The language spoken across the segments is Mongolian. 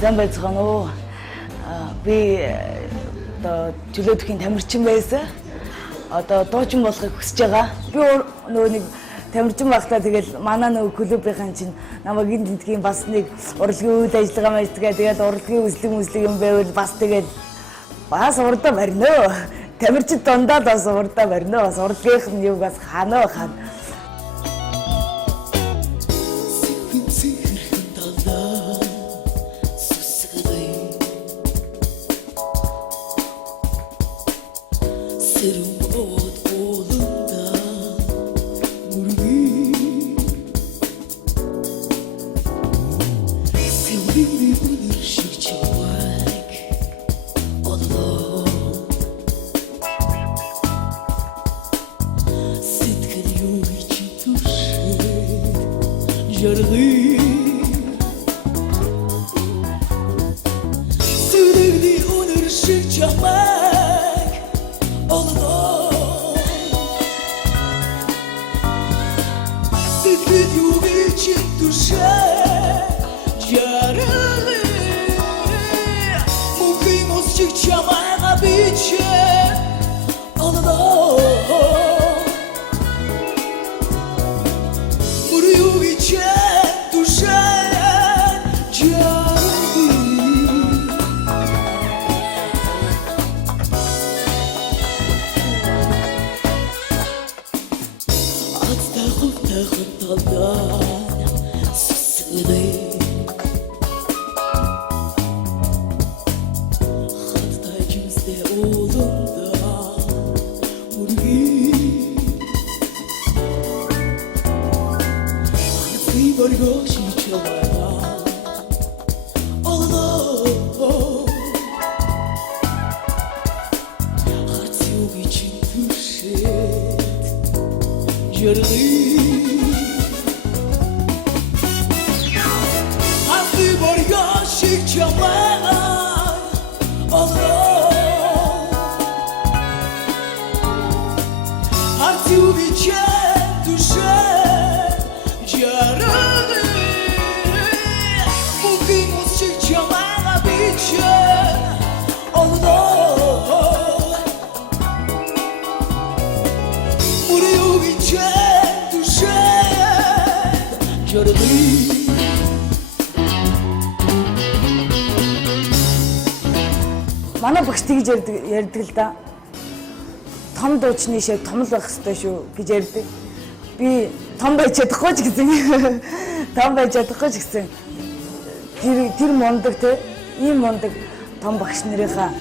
Сайн байцгаана уу. Би одоо чөлөөтхийн тамирчин байсан. Одоо дуучин болохыг хүсэж байгаа. Би нөгөө нэг тамирчин багтаа тэгэл манай нөгөө клубийнхан чинь намайг энд тентгийн бас нэг урлагийн үйл ажиллагаа мэйдгээ тэгээд урлагийн үзлэг юм байвал бас тэгээд бас урдаа барьнаа. Тамирчин дундаа бас урдаа барьнаа. Бас урлагийнх нь юу бас ханаа хан. Манай багш тэгж ярьдаг л да. Том дуучны шиг том л байх хэрэгтэй шүү гэж ярьдаг. Би том байж чадахгүй ч гэсэн. Том байж чадахгүй ч гэсэн. Тэр мундаг те ийм мундаг том багш нарынхаа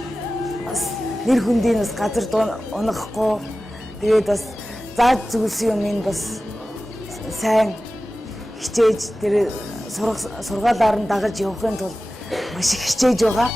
бас нэр хүндийн бас газар унахгүй. Тэгээд бас зааж зүгэлсэн юм ин бас сайн хичээж тэр сургаалаар нь дагаж явахын тулд маш их хичээж байгаа.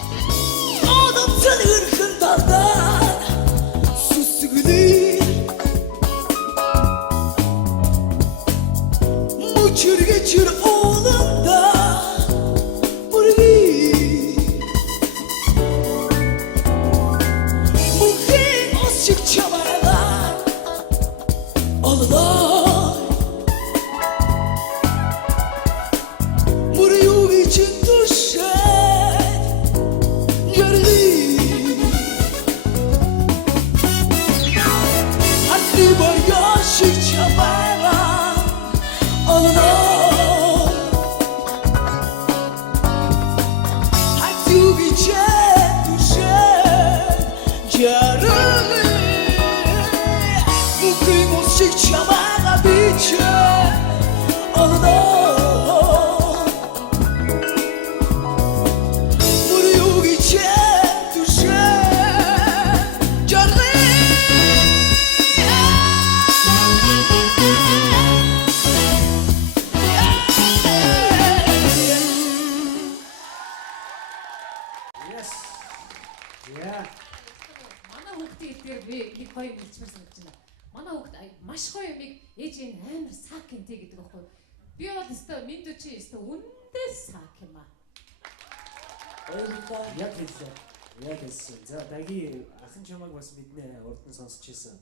Яг хэлсэн. За даги ахын чамайг бас мэднэ урд нь сонсч ирсэн.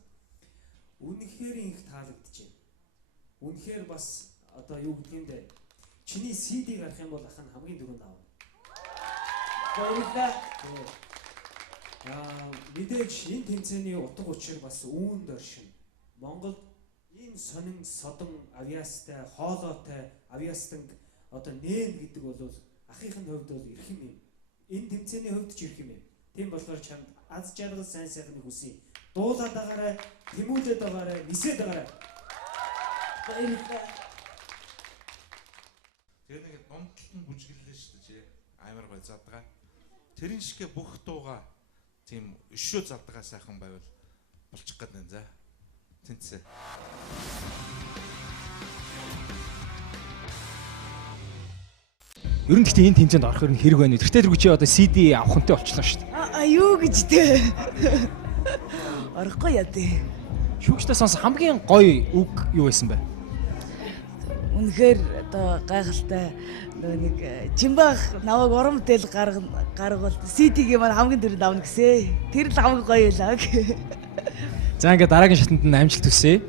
Үнэхээр их таалагдчихэв. Үнэхээр бас одоо юу гэдгиймдээ чиний CD гарах юм бол ах нь хамгийн дөрөнд аав. Баярлалаа. Мэдээж энэ тэмцээний утга учир бас үүнд оршин. Монголд ийм сонин содон авиастай, хоолойтой авиастанг одоо нээн гэдэг бол ахыхын хувьд бол эрхэм юм. Энэ тэмцээний хувьд ч эрхэм юм. Тийм болохоор чамд аз жаргал сайн сайхныг хүсье. Дуулаад байгаарай, тэмүүлээд байгаарай, нисээд байгаарай. Баярлалаа. Тэр нэг дундтал нь бүжгэллээ шүү дээ. Амар гой задгаа. Тэрэн шигэ бүх дууга тийм өшөө задгаа сайхан байвал болчих гээд байна за. Тэнцээ. Ер нь гэхдээ энэ тэмцээнд орохоор нь хэрэг байна. Тэртээ тэргүй чи одоо CD авах хүнтэй болчихлоо шүү дээ. Юу гэж дээ. Орохгүй яа дээ. Шүүгчтэй сонс хамгийн гоё үг юу байсан бэ? Үнэхээр одоо гайхалтай нөгөө нэг Жимбах намайг уран бүтээл гаргавал CD-г маань хамгийн түрүүнд авна гэсэн. Тэр л хамгийн гоё байлаа. За ингээд дараагийн шатанд нь амжилт хүсье.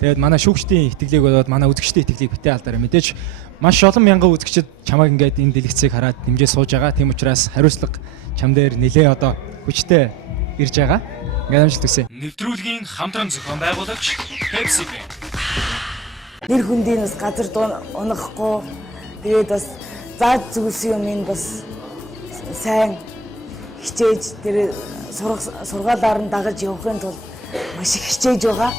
Тэгээд манай шүүгчдийн итгэлийг болоод манай үзэгчдийн итгэлийг битээ алдаарай. Мэдээж маш олон мянган үзэгчид чамайг ингээд энэ дэлгэцийг хараад дэмжээ сууж байгаа. Тийм учраас хариуцлага чам дээр нэлээ одоо хүчтэй ирж байгаа. Ингээд амжилт хүсье. Нэвтрүүлгийн хамтран зохион байгуулагч Pepsi Bank. Нэр хүндийн бас газар унахгүй. Тэгээд бас зааж зүгсэн юм ин бас сайн хичээж тэр сургаалаар нь дагаж явахын тулд маш их хичээж байгаа.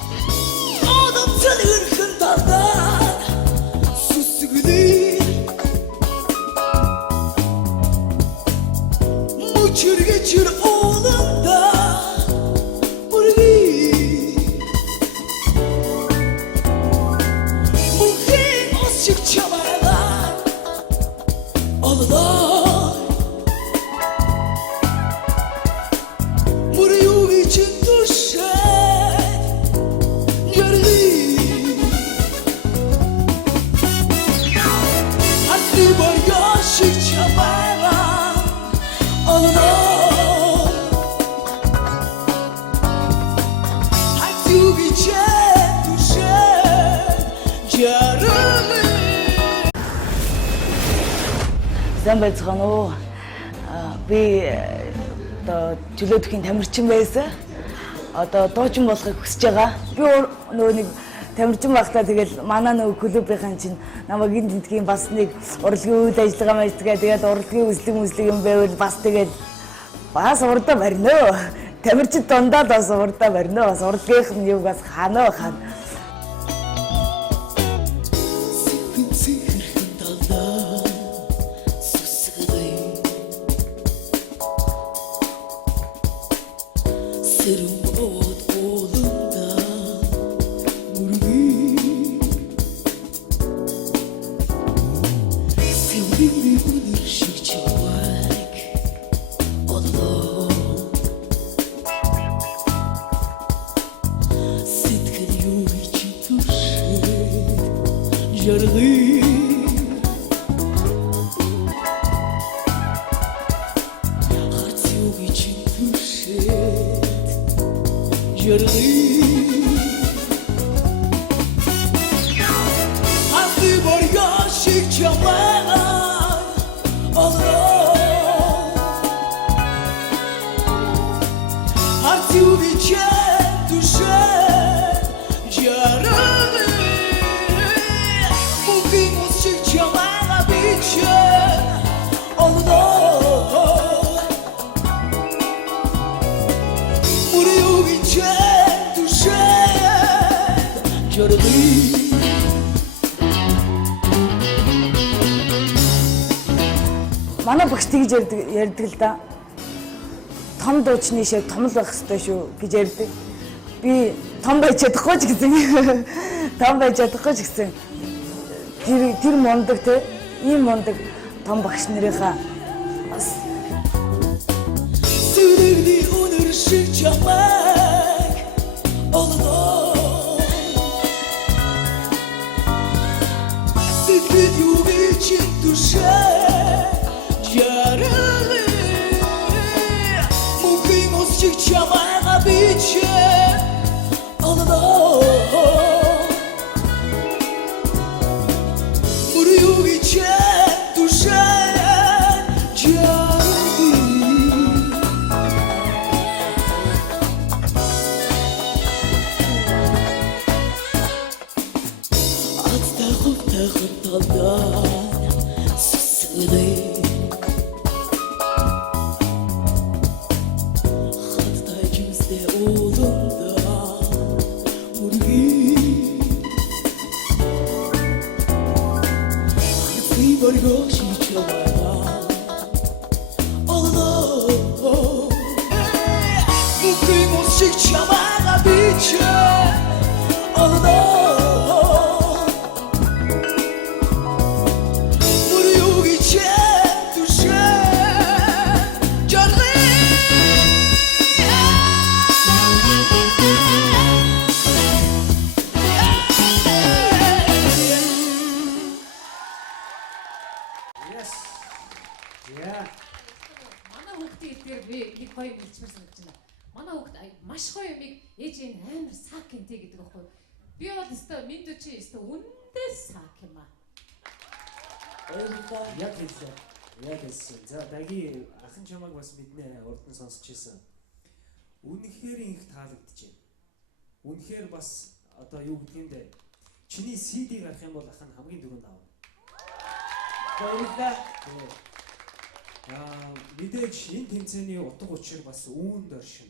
Сайн байцгаана уу? Би одоо Чөлөөдхийн тамирчин байсан. Одоо дуучин болохыг хүсэж байгаа. Би нөгөө нэг тамирчин байхдаа тэгэл манай нөгөө клубийнхан чинь намайг энэ тентгийн бас нэг урлагийн үйл ажиллагаа мэйдгээ тэгээд урлагийн үзлэг юм байвал бас тэгээд бас урдаа барьно. Тамирчин дундаа бас урдаа барьно. Бас урлагийнх нь юу бас хаана хаана. Манай багш тэгж ярьдаг л да. Том дуучны шиг том л байх ёстой шүү гэж ярьдаг. Би том байж чадахгүй ч гэсэн. Том байж чадахгүй ч гэсэн. Тэр мундаг те ийм мундаг том багш нарынхаа бас сүрэгний өнөр шиг чамайг олдоо. Сэтгэл юу гэж түшээ Яралы муким усчик чамайга биче Олдоо Мурю биче душе Яралы Yes. Yeah. Манай хүүхдийн дээр би нэг гоё хэлчихмээр санагдаж байна. Манай хүүхд маш гоё юмыг ээж нь амар саакин тий гэдэг байхгүй. Би бол өстой минь чи өстой үндэ саак юм аа. Яг хэлсэн. Яг хэлсэн. За даги ахын чамайг бас мэднэ урд нь сонсч ирсэн. Үнэхээр их таалагдчихэв. Үнэхээр бас одоо юу гэдгиймдээ чиний CD гарах юм бол ах нь хамгийн дөрөнд аав. Баярлалаа. Мэдээж энэ тэмцээний утга учир бас үүнд оршин.